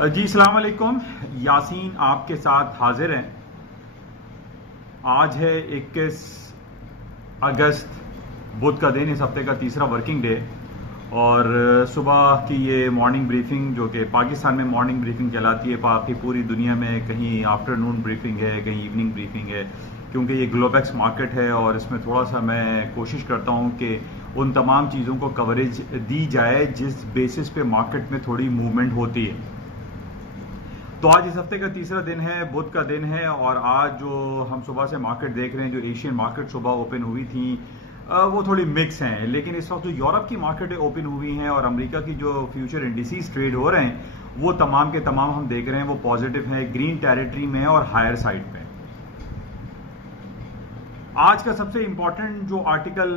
जी अस्सलाम वालेकुम। यासीन आपके साथ हाजिर हैं। आज है 21 अगस्त, बुध का दिन, इस हफ्ते का तीसरा वर्किंग डे। और सुबह की ये मॉर्निंग ब्रीफिंग जो कि पाकिस्तान में मॉर्निंग ब्रीफिंग कहलाती है, बाकी पूरी दुनिया में कहीं आफ्टरनून ब्रीफिंग है, कहीं इवनिंग ब्रीफिंग है, क्योंकि ये ग्लोबैक्स मार्केट है और इसमें थोड़ा सा मैं कोशिश करता हूँ कि उन तमाम चीज़ों को कवरेज दी जाए जिस बेसिस पे मार्केट में थोड़ी मूवमेंट होती है। तो आज इस हफ्ते का तीसरा दिन है, बुध का दिन है। और आज जो हम सुबह से मार्केट देख रहे हैं, जो एशियन मार्केट सुबह ओपन हुई थी, वो थोड़ी मिक्स हैं। लेकिन इस वक्त जो यूरोप की मार्केटें ओपन हुई हैं और अमेरिका की जो फ्यूचर इंडिसेस ट्रेड हो रहे हैं, वो तमाम के तमाम हम देख रहे हैं वो पॉजिटिव हैं, ग्रीन टेरिटरी में है और हायर साइड पे। आज का सबसे इंपॉर्टेंट जो आर्टिकल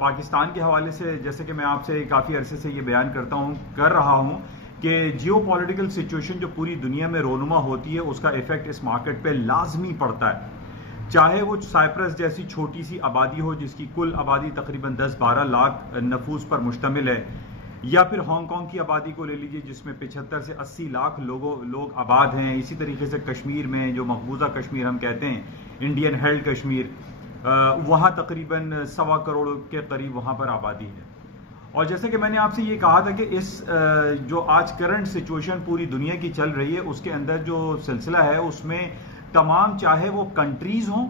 पाकिस्तान के हवाले से, जैसे कि मैं आपसे काफ़ी अरसे से ये बयान कर रहा हूं कि जियोपॉलिटिकल सिचुएशन जो पूरी दुनिया में रोनुमा होती है, उसका इफेक्ट इस मार्केट पे लाजमी पड़ता है। चाहे वो साइप्रस जैसी छोटी सी आबादी हो जिसकी कुल आबादी तकरीबन 10-12 लाख नफूस पर मुश्तमिल है, या फिर हांगकांग की आबादी को ले लीजिए जिसमें 75 से 80 लाख लोग आबाद हैं। इसी तरीके से कश्मीर में, जो मकबूजा कश्मीर हम कहते हैं, इंडियन हेल्ड कश्मीर, वहाँ तकरीबन 1.25 करोड़ के करीब वहाँ पर आबादी है। और जैसे कि मैंने आपसे ये कहा था कि इस जो आज करंट सिचुएशन पूरी दुनिया की चल रही है, उसके अंदर जो सिलसिला है उसमें तमाम, चाहे वो कंट्रीज हों,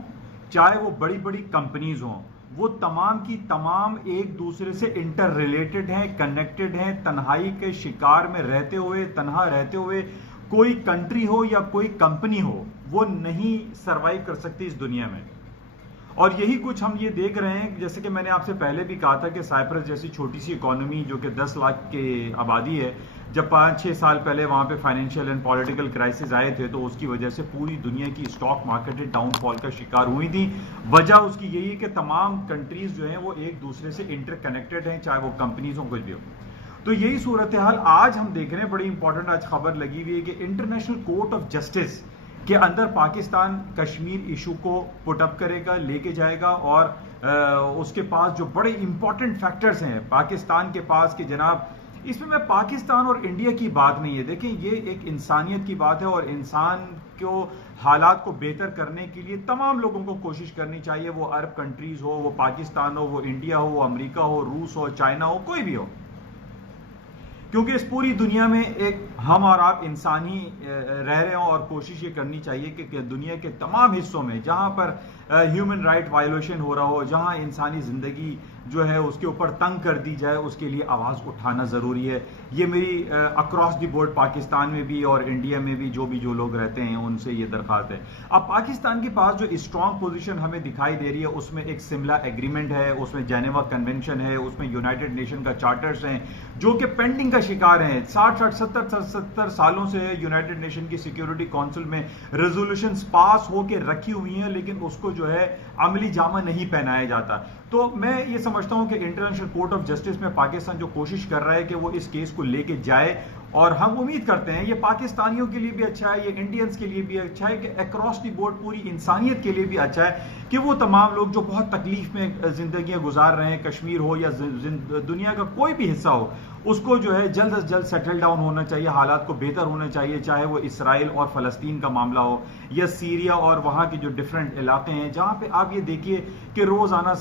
चाहे वो बड़ी बड़ी कंपनीज हों, वो तमाम की तमाम एक दूसरे से इंटर रिलेटेड हैं, कनेक्टेड हैं। तन्हाई के शिकार में रहते हुए, तन्हा रहते हुए कोई कंट्री हो या कोई कंपनी हो, वो नहीं सरवाइव कर सकती इस दुनिया में। और यही कुछ हम ये देख रहे हैं। जैसे कि मैंने आपसे पहले भी कहा था कि साइप्रस जैसी छोटी सी इकोनॉमी जो कि 10 लाख के आबादी है, जब 5-6 साल पहले वहां पे फाइनेंशियल एंड पॉलिटिकल क्राइसिस आए थे, तो उसकी वजह से पूरी दुनिया की स्टॉक मार्केट डाउनफॉल का शिकार हुई थी। वजह उसकी यही है कि तमाम कंट्रीज जो हैं वो एक दूसरे से इंटरकनेक्टेड हैं, चाहे वो कंपनीज हो, कुछ भी हो। तो यही सूरत हाल आज हम देख रहे हैं। बड़ी इंपॉर्टेंट आज खबर लगी हुई है कि इंटरनेशनल कोर्ट ऑफ जस्टिस के अंदर पाकिस्तान कश्मीर इशू को पुटअप करेगा, लेके जाएगा। और उसके पास जो बड़े इंपॉर्टेंट फैक्टर्स हैं पाकिस्तान के पास कि जनाब, इसमें मैं पाकिस्तान और इंडिया की बात नहीं है, देखें ये एक इंसानियत की बात है और इंसान को हालात को बेहतर करने के लिए तमाम लोगों को कोशिश करनी चाहिए। वो अरब कंट्रीज हो, वो पाकिस्तान हो, वो इंडिया हो, वो अमेरिका हो, रूस हो, चाइना हो, कोई भी हो, क्योंकि इस पूरी दुनिया में एक हम और आप इंसान ही रह रहे हैं। और कोशिश ये करनी चाहिए कि दुनिया के तमाम हिस्सों में जहां पर ह्यूमन राइट वायलेशन हो रहा हो, जहां इंसानी जिंदगी जो है उसके ऊपर तंग कर दी जाए, उसके लिए आवाज उठाना जरूरी है। ये मेरी अक्रॉस द बोर्ड पाकिस्तान में भी और इंडिया में भी जो लोग रहते हैं उनसे ये दरखास्त है। अब पाकिस्तान के पास जो स्ट्रांग पोजीशन हमें दिखाई दे रही है, उसमें एक शिमला एग्रीमेंट है, उसमें जेनेवा कन्वेंशन है, उसमें यूनाइटेड नेशन का चार्टर्स हैं जो कि पेंडिंग का शिकार हैं। 60-70 सालों से यूनाइटेड नेशन की सिक्योरिटी काउंसिल में रेजोल्यूशंस पास होकर रखी हुई हैं, लेकिन उसको जो है अमली जामा नहीं पहनाया जाता। तो मैं ये समझता हूं कि इंटरनेशनल कोर्ट ऑफ जस्टिस में पाकिस्तान जो कोशिश कर रहा है कि वो इस केस को लेके जाए, और हम उम्मीद करते हैं ये पाकिस्तानियों के लिए भी अच्छा है, ये इंडियंस के लिए भी अच्छा है, कि अक्रॉस द बोर्ड पूरी इंसानियत के लिए भी अच्छा है कि वो तमाम लोग जो बहुत तकलीफ में जिंदगियां गुजार रहे हैं, कश्मीर हो या दुनिया का कोई भी हिस्सा हो, उसको जो है जल्द से जल्द सेटल डाउन होना चाहिए, हालात को बेहतर होना चाहिए। चाहे वो इसराइल और फलस्तीन का मामला हो या सीरिया और वहां के जो डिफरेंट इलाके हैं, जहां पे आप ये देखिए कि रोजाना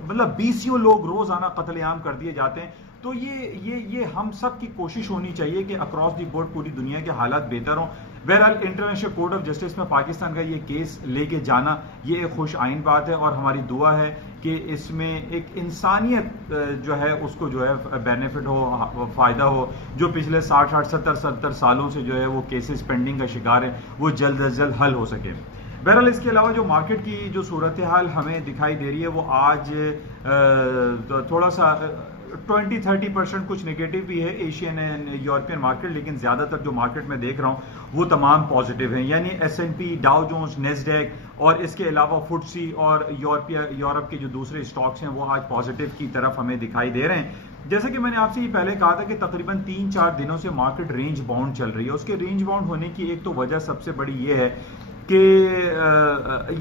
मतलब 20 लोग रोजाना कत्लेआम कर दिए जाते हैं। तो ये हम सब की कोशिश होनी चाहिए कि अक्रॉस द बोर्ड पूरी दुनिया के हालात बेहतर हों। बहरहाल इंटरनेशनल कोर्ट ऑफ जस्टिस में पाकिस्तान का ये केस लेके जाना ये एक खुश आइन बात है, और हमारी दुआ है कि इसमें एक इंसानियत जो है उसको जो है बेनिफिट हो, फायदा हो। जो पिछले 60-70 सालों से जो है वो केसेस पेंडिंग का शिकार है, वो जल्द अज जल्द हल हो सके। बहरहाल इसके अलावा जो मार्केट की जो सूरत हाल हमें दिखाई दे रही है, वो आज थोड़ा सा 20-30% कुछ नेगेटिव भी है एशियन एंड यूरोपियन मार्केट, लेकिन ज्यादातर जो मार्केट में देख रहा हूं वो तमाम पॉजिटिव हैं। यानी S&P, डाउ जोन्स, नेस्डैक और इसके अलावा फुटसी और यूरोप के जो दूसरे स्टॉक्स हैं वो आज पॉजिटिव की तरफ हमें दिखाई दे रहे हैं। जैसे कि मैंने आपसे ये पहले कहा था कि तकरीबन 3-4 दिनों से मार्केट रेंज बाउंड चल रही है। उसके रेंज बाउंड होने की एक तो वजह सबसे बड़ी ये है कि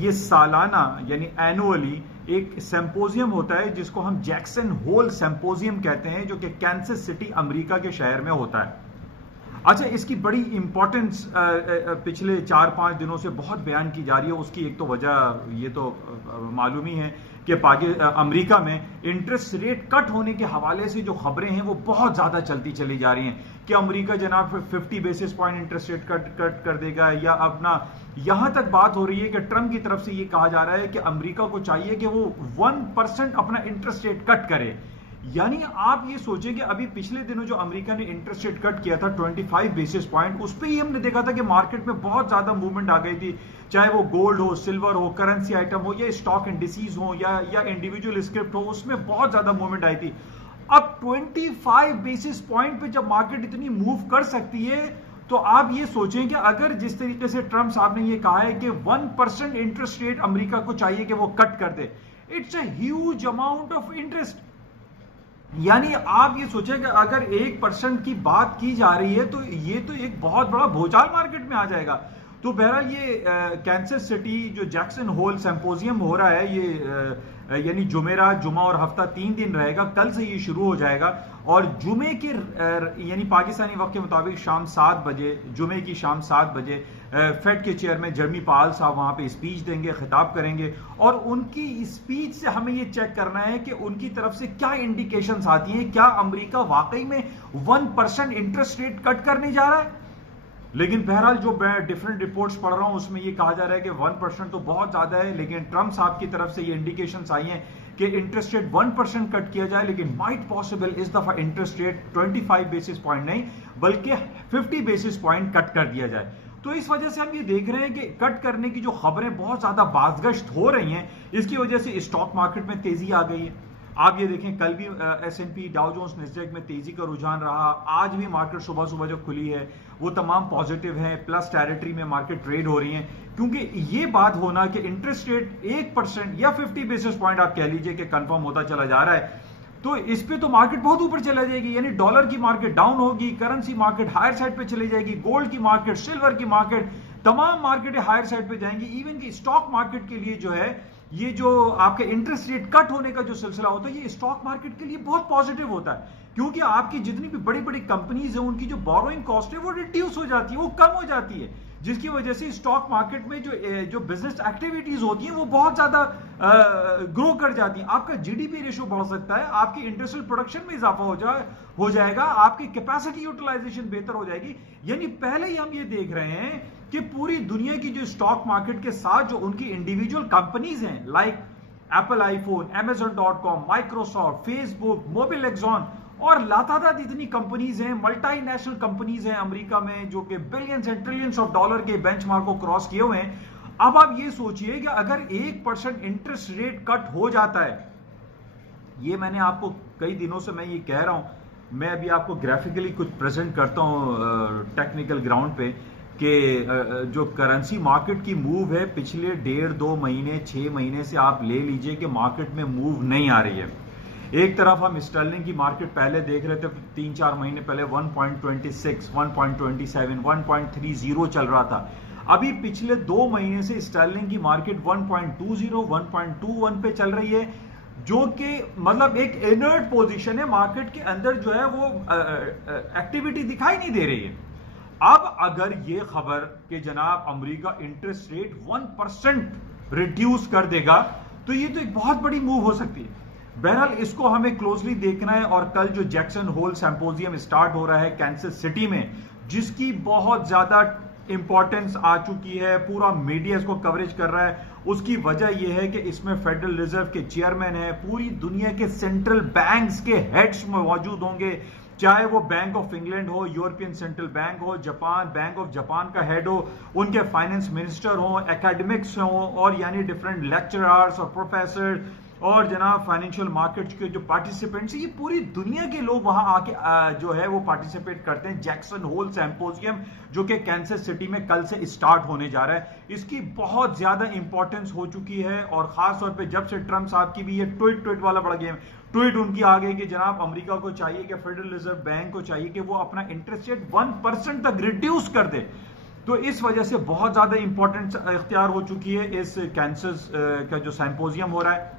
ये सालाना यानी एनुअली एक सिंपोजियम होता है जिसको हम जैक्सन होल सिंपोजियम कहते हैं, जो कि कैंसस सिटी अमेरिका के शहर में होता है। अच्छा, इसकी बड़ी इंपॉर्टेंस पिछले 4-5 दिनों से बहुत बयान की जा रही है। उसकी एक तो वजह ये तो मालूम ही है कि अमेरिका में इंटरेस्ट रेट कट होने के हवाले से जो खबरें हैं वो बहुत ज्यादा चलती चली जा रही हैं कि अमेरिका जनाब 50 basis point interest rate cut कर देगा, या अपना यहां तक बात हो रही है कि ट्रंप की तरफ से ये कहा जा रहा है कि अमेरिका को चाहिए कि वो 1% अपना इंटरेस्ट रेट कट करे। यानी आप ये सोचें कि अभी पिछले दिनों जो अमेरिका ने इंटरेस्ट रेट कट किया था 25 बेसिस पॉइंट, उस पर ही हमने देखा था कि मार्केट में बहुत ज्यादा मूवमेंट आ गई थी, चाहे वो गोल्ड हो, सिल्वर हो, करेंसी आइटम हो, या स्टॉक इंडिसीज हो, या इंडिविजुअल स्क्रिप्ट हो, उसमें बहुत ज्यादा मूवमेंट आई थी। अब 25 बेसिस पॉइंट पे जब मार्केट इतनी मूव कर सकती है, तो आप ये सोचें कि अगर जिस तरीके से ट्रंप साहब ने ये कहा है कि 1% इंटरेस्ट रेट अमेरिका को चाहिए कि वो कट कर दे, it's a huge amount of interest. यानी आप ये सोचें कि अगर 1% की बात की जा रही है तो ये तो एक बहुत बड़ा भूचाल मार्केट में आ जाएगा। तो बहरहाल ये कैंसस सिटी जो जैक्सन होल सिंपोजियम हो रहा है, ये यानी जुमेरात, जुमा और हफ्ता 3 दिन रहेगा। कल से ये शुरू हो जाएगा और जुमे के यानी पाकिस्तानी वक्त के मुताबिक शाम 7 बजे, जुमे की शाम 7 बजे फेड के चेयरमैन जर्मी पाल साहब वहां पे स्पीच देंगे, खिताब करेंगे, और उनकी स्पीच से हमें ये चेक करना है कि उनकी तरफ से क्या इंडिकेशंस आती हैं, क्या अमेरिका वाकई में 1% इंटरेस्ट रेट कट करने जा रहा है। लेकिन बहरहाल जो मैं डिफरेंट रिपोर्ट्स पढ़ रहा हूं उसमें ये कहा जा रहा है कि 1% तो बहुत ज्यादा है, लेकिन ट्रंप साहब की तरफ से ये इंडिकेशंस आई हैं कि इंटरेस्ट रेट 1% कट किया जाए, लेकिन माइट पॉसिबल इस दफा इंटरेस्ट रेट 25 बेसिस पॉइंट नहीं बल्कि 50 बेसिस पॉइंट कट कर दिया जाए। तो इस वजह से हम ये देख रहे हैं कि कट करने की जो खबरें बहुत ज्यादा बाज़गश्त हो रही हैं, इसकी वजह से स्टॉक मार्केट में तेजी आ गई है। आप ये देखें, कल भी S&P, डाउ जोन्स, नैस्डैक में तेजी का रुझान रहा। आज भी मार्केट सुबह सुबह जो खुली है वो तमाम पॉजिटिव है, प्लस टेरिटरी में मार्केट ट्रेड हो रही है, क्योंकि ये बात होना कि इंटरेस्ट रेट 1% या 50 बेसिस पॉइंट आप कह लीजिए कि कंफर्म होता चला जा रहा है, तो इस पे तो मार्केट बहुत ऊपर चला जाएगी। यानी डॉलर की मार्केट डाउन होगी, करेंसी मार्केट हायर साइड पे चली जाएगी, गोल्ड की मार्केट, सिल्वर की मार्केट, तमाम मार्केटें हायर साइड पे जाएंगी। इवन की स्टॉक मार्केट के लिए जो है, ये जो आपके इंटरेस्ट रेट कट होने का जो सिलसिला होता है, ये स्टॉक मार्केट के लिए बहुत पॉजिटिव होता है, क्योंकि आपकी जितनी भी बड़ी बड़ी कंपनीज है उनकी जो बोरोइंग कॉस्ट है वो रिड्यूस हो जाती है, वो कम हो जाती है, जिसकी वजह से स्टॉक मार्केट में जो बिजनेस एक्टिविटीज होती हैं वो बहुत ज्यादा ग्रो कर जाती हैं। आपका जीडीपी रेशियो बढ़ सकता है, आपकी इंडस्ट्रियल प्रोडक्शन में इजाफा हो जाएगा, आपकी कैपेसिटी यूटिलाइजेशन बेहतर हो जाएगी। यानी पहले ही हम ये देख रहे हैं कि पूरी दुनिया की जो स्टॉक मार्केट के साथ जो उनकी इंडिविजुअल कंपनीज हैं, like Apple iPhone, Amazon.com, Microsoft, Facebook, Mobil Exxon और लातादाद इतनी कंपनीज हैं, मल्टीनेशनल कंपनीज हैं अमेरिका में, जो कि billions and trillions of dollar के बेंचमार्क को क्रॉस किए हुए हैं। अब आप ये सोचिए कि अगर 1% इंटरेस्ट रेट कट हो जाता है, ये मैंने आपको कई दिनों से मैं ये कह रहा हूं, मैं अभी आपको ग्राफिकली कुछ प्रेजेंट करता हूं टेक्निकल ग्राउंड पे, कि जो करेंसी मार्केट की मूव है पिछले 1.5-2 महीने, 6 महीने से आप ले लीजिए कि मार्केट में मूव नहीं आ रही है। एक तरफ हम स्टर्लिंग की मार्केट पहले देख रहे थे 3-4 महीने पहले 1.26, 1.27, 1.30 चल रहा था। अभी पिछले 2 महीने से स्टर्लिंग की मार्केट 1.20, 1.21 पे चल रही है, जो कि मतलब एक इनर्ट पोजीशन है, मार्केट के अंदर जो है वो एक्टिविटी दिखाई नहीं दे रही है। अब अगर ये खबर कि जनाब अमेरिका इंटरेस्ट रेट 1% रिड्यूस कर देगा, तो ये तो एक बहुत बड़ी मूव हो सकती है। बहरहाल इसको हमें क्लोजली देखना है। और कल जो जैक्सन होल सिंपोजियम स्टार्ट हो रहा है कैंसस सिटी में, जिसकी बहुत ज्यादा इंपॉर्टेंस आ चुकी है, पूरा मीडिया इसको कवरेज कर रहा है, उसकी वजह यह है कि इसमें फेडरल रिजर्व के चेयरमैन है, पूरी दुनिया के सेंट्रल बैंक्स के हेड्स मौजूद होंगे, चाहे वो बैंक ऑफ इंग्लैंड हो, यूरोपियन सेंट्रल बैंक हो, जापान बैंक ऑफ जापान का हेड हो, उनके फाइनेंस मिनिस्टर हो, एकेडमिक्स हो, और यानी डिफरेंट लेक्चरर्स और प्रोफेसर और जनाब फाइनेंशियल मार्केट्स के जो पार्टिसिपेंट्स, ये पूरी दुनिया के लोग वहां आके जो है वो पार्टिसिपेट करते हैं। जैक्सन होल सिंपोजियम जो कि कैंसस सिटी में कल से स्टार्ट होने जा रहा है, इसकी बहुत ज्यादा इंपॉर्टेंस हो चुकी है। और खास तौर पे जब से ट्रंप साहब की भी ये ट्वीट वाला बड़ा गेम, ट्वीट उनकी आ गई कि जनाब अमेरिका को चाहिए कि फेडरल रिजर्व बैंक को चाहिए कि वो अपना इंटरेस्ट रेट 1% तक रिड्यूस कर दे। तो इस वजह से बहुत ज्यादा इंपॉर्टेंस इख्तियार हो चुकी है इस कैंसस का जो सिंपोजियम हो रहा है।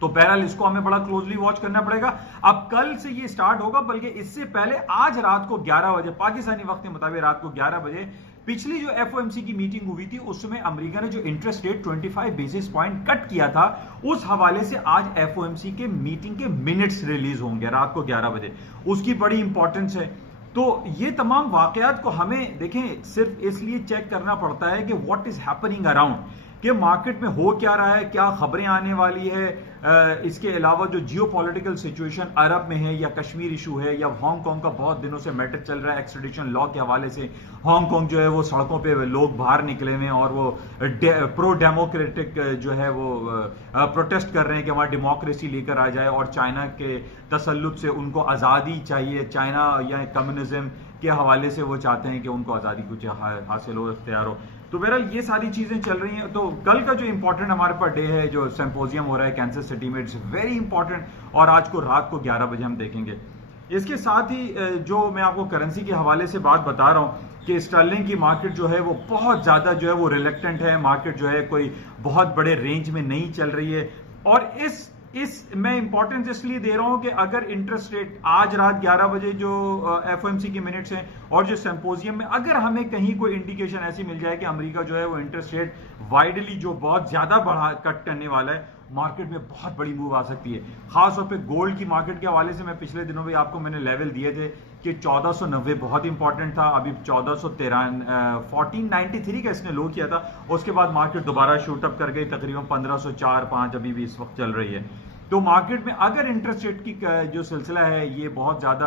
तो बहरहाल इसको हमें बड़ा क्लोजली वॉच करना पड़ेगा। अब कल से ये स्टार्ट होगा, बल्कि इससे पहले आज रात को 11 बजे पाकिस्तानी वक्त के मुताबिक रात को 11 बजे पिछली जो एफओएमसी की मीटिंग हुई थी उसमें अमेरिका ने जो interest rate 25 basis point cut किया था, उस हवाले से आज एफओएमसी के मीटिंग के मिनट्स रिलीज होंगे रात को 11 बजे। उसकी बड़ी इंपॉर्टेंस है। तो ये तमाम वाकयात को हमें देखें सिर्फ इसलिए चेक करना पड़ता है कि व्हाट इज हैपनिंग अराउंड, कि मार्केट में हो क्या रहा है, क्या खबरें आने वाली है। इसके अलावा जो जियोपॉलिटिकल सिचुएशन अरब में है, या कश्मीर इशू है, या हांगकांग का बहुत दिनों से मैटर चल रहा है एक्सट्रेडिशन लॉ के हवाले से। हांगकांग जो है वो सड़कों पे लोग बाहर निकले हुए हैं और वो प्रो डेमोक्रेटिक जो है वो प्रोटेस्ट कर रहे हैं कि हमारी डेमोक्रेसी लेकर आ जाए और चाइना के तसल्लुत से उनको आज़ादी चाहिए। चाइना या कम्युनिज्म के हवाले से वो चाहते हैं कि उनको आज़ादी कुछ हासिल हो, इख्तियार हो। तो बहरहाल ये सारी चीजें चल रही हैं। तो कल का जो इंपॉर्टेंट हमारे पास डे है, जो सिंपोजियम हो रहा है कैंसस सिटी में, इट्स वेरी इंपॉर्टेंट, और आज को रात को 11 बजे हम देखेंगे। इसके साथ ही जो मैं आपको करेंसी के हवाले से बात बता रहा हूं कि स्टर्लिंग की मार्केट जो है वो बहुत ज्यादा जो है वो रिलेक्टेंट है। मार्केट जो है कोई बहुत बड़े रेंज में नहीं चल रही है, और इस मैं इंपॉर्टेंस इसलिए दे रहा हूं कि अगर इंटरेस्ट रेट आज रात 11 बजे जो एफओएमसी की मिनट्स हैं और जो सिंपोजियम में अगर हमें कहीं कोई इंडिकेशन ऐसी मिल जाए कि अमेरिका जो है वो इंटरेस्ट रेट वाइडली जो बहुत ज्यादा बढ़ा कट करने वाला है, मार्केट में बहुत बड़ी मूव आ सकती है। खासतौर पे गोल्ड की मार्केट के हवाले से मैं पिछले दिनों में आपको मैंने लेवल दिए थे कि 1490 बहुत इंपॉर्टेंट था। अभी 1493 का इसने लो किया था, उसके बाद मार्केट दोबारा शूटअप कर गई, तकरीबन 1504-5 अभी भी इस वक्त चल रही है। तो मार्केट में अगर इंटरेस्ट रेट की जो सिलसिला है ये बहुत ज्यादा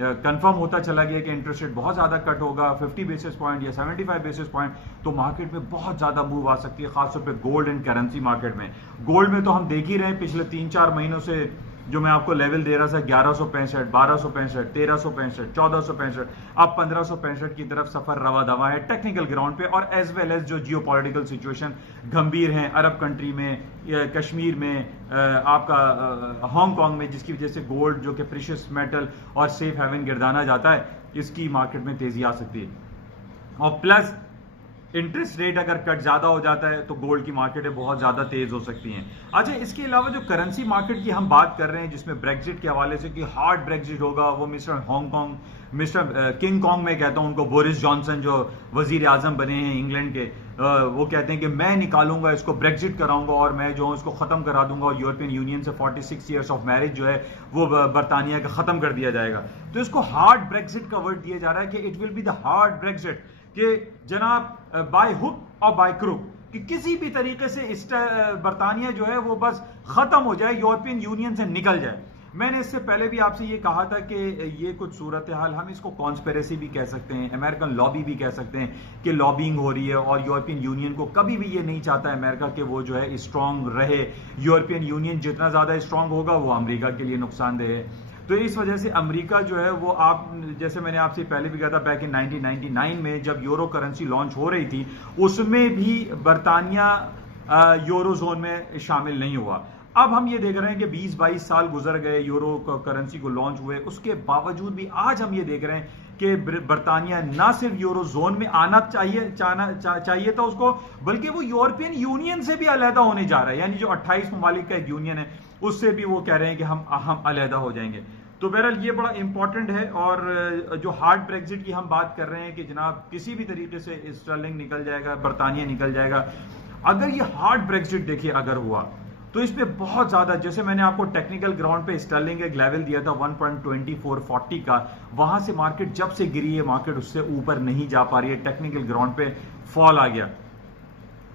कंफर्म होता चला गया कि इंटरेस्ट रेट बहुत ज्यादा कट होगा 50 बेसिस पॉइंट या 75 बेसिस पॉइंट, तो मार्केट में बहुत ज्यादा मूव आ सकती है, खासतौर पे गोल्ड एंड करेंसी मार्केट में। गोल्ड में तो हम देख ही रहे हैं पिछले 3-4 महीनों से जो मैं आपको लेवल दे रहा था 1165, 1265, 1365, 1465, अब 1565 की तरफ सफर रवा दवा है टेक्निकल ग्राउंड पे, और एज वेल एज जो जियोपॉलिटिकल सिचुएशन गंभीर है अरब कंट्री में, कश्मीर में, आपका हांगकांग में, जिसकी वजह से गोल्ड जो कि प्रीशियस मेटल और सेफ हेवन गिरदाना जाता है, इसकी मार्केट में तेजी आ सकती है। और प्लस इंटरेस्ट रेट अगर कट ज्यादा हो जाता है तो गोल्ड की मार्केटें बहुत ज्यादा तेज हो सकती हैं। अच्छा, इसके अलावा जो करेंसी मार्केट की हम बात कर रहे हैं जिसमें ब्रेक्जिट के हवाले से कि हार्ड ब्रेक्जिट होगा, वो mister Hong Kong, mister king Kong मैं कहता हूं उनको, बोरिस जॉनसन जो वजीर आजम बने हैं इंग्लैंड के, वो कहते हैं कि मैं निकालूंगा इसको, ब्रेक्जिट कराऊंगा और मैं जो हूं इसको खत्म करा दूंगा, और यूरोपियन यूनियन से 46 ईयर्स ऑफ मैरिज जो है वो बरतानिया का खत्म कर दिया जाएगा। तो इसको हार्ड ब्रेक्जिट का वर्ड दिया जा रहा है कि it will be the hard Brexit, कि जनाब बाय हुक और बाय क्रूक, कि किसी भी तरीके से बरतानिया जो है वो बस खत्म हो जाए, यूरोपियन यूनियन से निकल जाए। मैंने इससे पहले भी आपसे ये कहा था कि ये कुछ सूरत हाल, हम इसको कॉन्स्पिरेसी भी कह सकते हैं, अमेरिकन लॉबी भी कह सकते हैं कि लॉबिंग हो रही है, और यूरोपियन यूनियन को कभी भी ये नहीं चाहता अमेरिका कि वो जो है स्ट्रांग रहे। यूरोपियन यूनियन जितना ज्यादा स्ट्रांग होगा वो अमेरिका के लिए नुकसानदेह है। तो इस वजह से अमेरिका जो है वो, आप जैसे मैंने आपसे पहले भी कहा था, बैक इन 1999 में जब यूरो करेंसी लॉन्च हो रही थी उसमें भी बरतानिया यूरो जोन में शामिल नहीं हुआ। अब हम ये देख रहे हैं कि 20-22 साल गुजर गए यूरो करेंसी को लॉन्च हुए, उसके बावजूद भी आज हम ये देख रहे हैं कि बरतानिया ना सिर्फ यूरो जोन में आना चाहिए था उसको, बल्कि वो यूरोपियन यूनियन से भी अलहदा होने जा रहा है। यानी जो 28 ममालिक का एक यूनियन है उससे भी वो कह रहे हैं कि हम अलहदा हो जाएंगे। तो बहरहाल ये बड़ा इंपॉर्टेंट है। और जो हार्ड ब्रेक्जिट की हम बात कर रहे हैं कि जनाब किसी भी तरीके से स्टर्लिंग निकल जाएगा, बरतानिया निकल जाएगा, अगर ये हार्ड ब्रेक्जिट देखिए अगर हुआ तो इस पे बहुत ज्यादा, जैसे मैंने आपको टेक्निकल ग्राउंड पे स्टर्लिंग एक लेवल दिया था 1.2440 का, वहां से मार्केट जब से गिरी है मार्केट उससे ऊपर नहीं जा पा रही है, टेक्निकल ग्राउंड पे फॉल आ गया,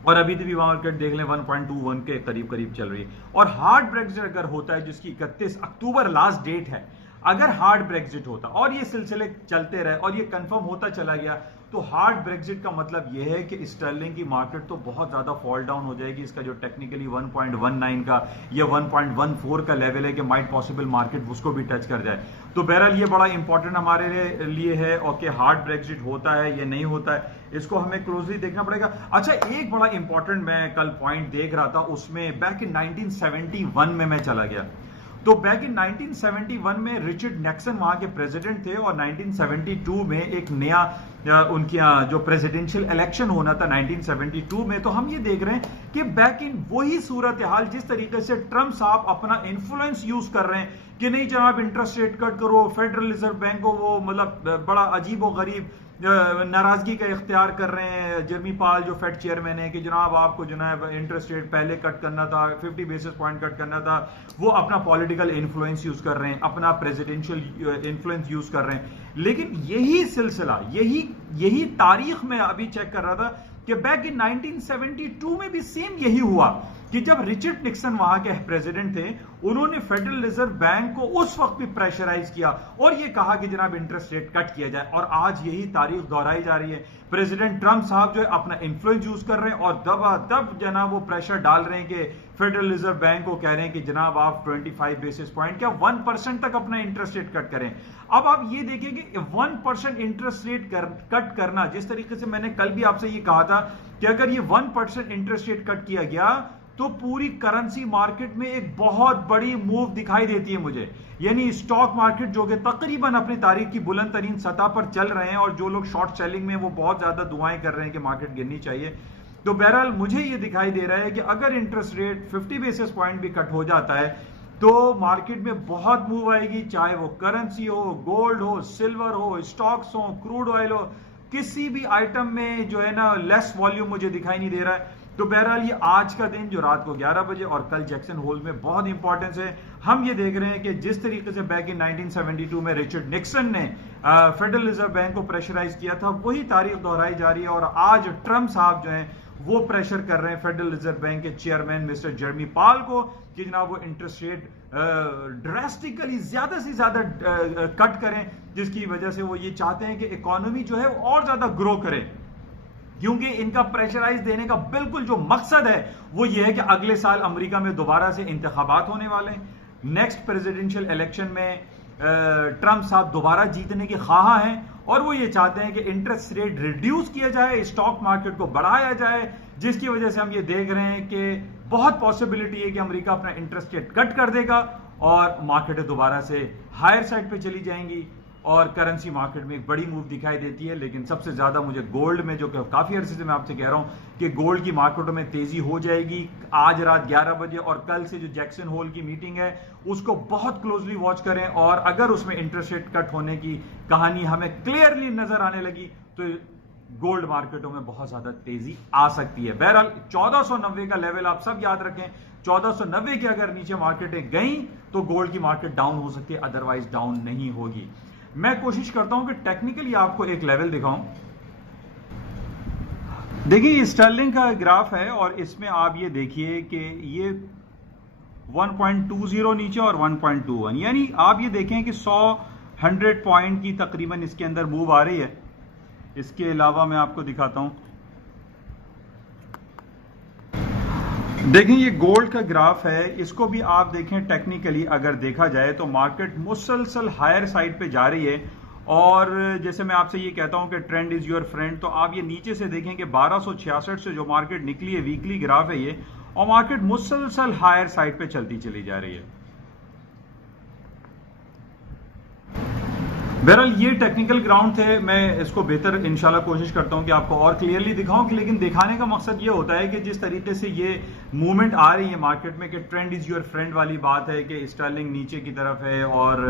और अभी भी मार्केट देख लें 1.21 के करीब करीब चल रही है। और हार्ड ब्रेक्जिट अगर होता है जिसकी 31 अक्टूबर लास्ट डेट है, अगर हार्ड ब्रेक्जिट होता और ये सिलसिले चलते रहे और ये कंफर्म होता चला गया, तो हार्ड ब्रेक्जिट का मतलब यह है कि स्टर्लिंग की मार्केट तो बहुत ज्यादा फॉल डाउन हो जाएगी। इसका जो टेक्निकली 1.19 का या 1.14 का लेवल है कि माइट पॉसिबल मार्केट उसको भी टच कर जाए। तो बहरहाल ये बड़ा इंपॉर्टेंट हमारे लिए है, और कि हार्ड ब्रेक्जिट होता है या नहीं होता है इसको हमें क्लोजली देखना पड़ेगा। अच्छा, एक बड़ा इंपॉर्टेंट मैं कल पॉइंट देख रहा था, उसमें बैक इन 1971 में मैं चला गया, तो बैक इन 1971 में रिचर्ड निक्सन वहां के प्रेसिडेंट थे और 1972 में एक नया उनके जो प्रेसिडेंशियल इलेक्शन होना था 1972 में, तो हम ये देख रहे हैं कि बैक इन वही सूरत हाल जिस तरीके से ट्रंप साहब अपना इन्फ्लुएंस यूज कर रहे हैं कि नहीं जनाब इंटरेस्ट रेट कट करो, फेडरल रिजर्व बैंक को वो मतलब बड़ा अजीब व गरीब नाराजगी का इख्तियार कर रहे हैं। जर्मी पाल जो फेड चेयरमैन है कि जनाब आपको जो है इंटरेस्ट रेट पहले कट करना था, 50 बेसिस पॉइंट कट करना था, वो अपना पॉलिटिकल इन्फ्लुएंस यूज कर रहे हैं, अपना प्रेसिडेंशियल इन्फ्लुएंस यूज कर रहे हैं। लेकिन यही सिलसिला यही तारीख में अभी चेक कर रहा था कि बैक इन 1972 में भी सेम यही हुआ कि जब रिचर्ड निक्सन वहां के प्रेसिडेंट थे, उन्होंने फेडरल रिजर्व बैंक को उस वक्त भी प्रेशराइज किया और यह कहा कि जनाब इंटरेस्ट रेट कट किया जाए। और आज यही तारीख दोहराई जा रही है। प्रेसिडेंट ट्रंप साहब जो है अपना इन्फ्लुएंस यूज कर रहे हैं और दबादब जनाब वो प्रेशर डाल रहे हैं कि फेडरल रिजर्व बैंक को कह रहे हैं कि जनाब आप 25 बेसिस पॉइंट क्या 1% तक अपना इंटरेस्ट रेट कट करें। अब आप ये देखिए कि 1% इंटरेस्ट रेट कट करना, जिस तरीके से मैंने कल भी आपसे ये कहा था कि अगर ये 1% इंटरेस्ट रेट कट किया गया तो पूरी करेंसी मार्केट में एक बहुत बड़ी मूव दिखाई देती है मुझे। यानी स्टॉक मार्केट जो कि तकरीबन अपनी तारीख की बुलंद तरीन सतह पर चल रहे हैं और जो लोग शॉर्ट सेलिंग में वो बहुत ज्यादा दुआएं कर रहे हैं कि मार्केट गिरनी चाहिए। तो बहरहाल मुझे ये दिखाई दे रहा है कि अगर इंटरेस्ट रेट 50 बेसिस पॉइंट भी कट हो जाता है तो मार्केट में बहुत मूव आएगी, चाहे वो करेंसी हो, गोल्ड हो, सिल्वर हो, स्टॉक्स हो, क्रूड ऑयल हो, किसी भी आइटम में जो है ना लेस वॉल्यूम मुझे दिखाई नहीं दे रहा है। तो बहरहाल ये आज का दिन जो रात को 11 बजे और कल जैक्सन होल में बहुत इंपॉर्टेंस है। हम ये देख रहे हैं कि जिस तरीके से बैक इन 1972 में रिचर्ड निक्सन ने फेडरल रिजर्व बैंक को प्रेशराइज किया था, वही तारीख दोहराई जा रही है और आज ट्रंप साहब जो हैं वो प्रेशर कर रहे हैं फेडरल रिजर्व बैंक के चेयरमैन मिस्टर जर्मी पाल को कि जनाब वो इंटरेस्ट रेट ड्रास्टिकली ज्यादा से ज्यादा कट करें, जिसकी वजह से वो ये चाहते हैं कि इकोनॉमी जो है और ज्यादा ग्रो करे। क्योंकि इनका प्रेशराइज देने का बिल्कुल जो मकसद है वो ये है कि अगले साल अमेरिका में दोबारा से इंतखाबात होने वाले हैं। नेक्स्ट प्रेसिडेंशियल इलेक्शन में ट्रंप साहब दोबारा जीतने के ख्वाह हैं और वो ये चाहते हैं कि इंटरेस्ट रेट रिड्यूस किया जाए, स्टॉक मार्केट को बढ़ाया जाए, जिसकी वजह से हम ये देख रहे हैं कि बहुत पॉसिबिलिटी है कि अमेरिका अपना इंटरेस्ट रेट कट कर देगा और मार्केटें दोबारा से हायर साइड पे चली जाएंगी और करेंसी मार्केट में एक बड़ी मूव दिखाई देती है। लेकिन सबसे ज्यादा मुझे गोल्ड में, जो काफी अरसे से मैं आपसे कह रहा हूं कि गोल्ड की मार्केटों में तेजी हो जाएगी आज रात 11 बजे और कल से जो जैक्सन होल की मीटिंग है उसको बहुत क्लोजली वॉच करें। और अगर उसमें इंटरेस्ट रेट कट होने की कहानी हमें क्लियरली नजर आने लगी तो गोल्ड मार्केटों में बहुत ज्यादा तेजी आ सकती है। बहरहाल 1490 का लेवल आप सब याद रखें, 1490 के अगर नीचे मार्केटें गई तो गोल्ड की मार्केट डाउन हो सकती है, अदरवाइज डाउन नहीं होगी। मैं कोशिश करता हूं कि टेक्निकली आपको एक लेवल दिखाऊं। देखिए ये स्टर्लिंग का ग्राफ है और इसमें आप ये देखिए कि ये 1.20 नीचे और 1.21, यानी आप ये देखें कि 100 पॉइंट की तकरीबन इसके अंदर मूव आ रही है। इसके अलावा मैं आपको दिखाता हूं, देखें ये गोल्ड का ग्राफ है, इसको भी आप देखें टेक्निकली अगर देखा जाए तो मार्केट मुसलसल हायर साइड पे जा रही है। और जैसे मैं आपसे ये कहता हूं कि ट्रेंड इज योर फ्रेंड, तो आप ये नीचे से देखें कि 1266 से जो मार्केट निकली है, वीकली ग्राफ है ये, और मार्केट मुसलसल हायर साइड पे चलती चली जा रही है। बहरहाल ये टेक्निकल ग्राउंड थे, मैं इसको बेहतर इंशाल्लाह कोशिश करता हूं कि आपको और क्लियरली दिखाऊं कि लेकिन दिखाने का मकसद ये होता है कि जिस तरीके से ये मूवमेंट आ रही है मार्केट में कि ट्रेंड इज योर फ्रेंड वाली बात है कि स्टर्लिंग नीचे की तरफ है और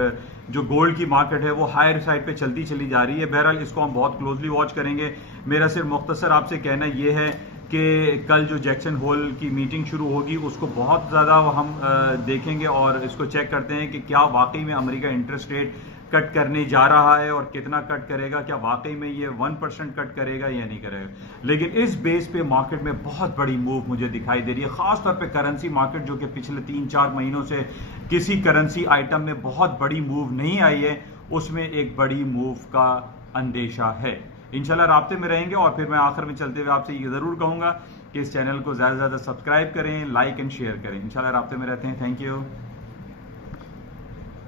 जो गोल्ड की मार्केट है वो हायर साइड पे चलती चली जा रही है। बहरहाल इसको हम बहुत क्लोजली वॉच करेंगे। मेरा सिर्फ मुख्तसर आपसे कहना ये है कि कल जो जैक्सन होल की मीटिंग शुरू होगी उसको बहुत ज़्यादा हम देखेंगे और इसको चेक करते हैं कि क्या वाकई में अमेरिका इंटरेस्ट रेट कट करने जा रहा है और कितना कट करेगा, क्या वाकई में ये 1% कट करेगा या नहीं करेगा। लेकिन इस बेस पे मार्केट में बहुत बड़ी मूव मुझे दिखाई दे रही है, खासतौर पे करेंसी मार्केट जो कि पिछले 3-4 महीनों से किसी करेंसी आइटम में बहुत बड़ी मूव नहीं आई है, उसमें एक बड़ी मूव का अंदेशा है। इंशाल्लाह राब्ते में रहेंगे। और फिर मैं आखिर में चलते हुए आपसे ये जरूर कहूंगा कि इस चैनल को ज्यादा से ज्यादा सब्सक्राइब करें, लाइक एंड शेयर करें। इंशाल्लाह राब्ते में रहते हैं। Thank you.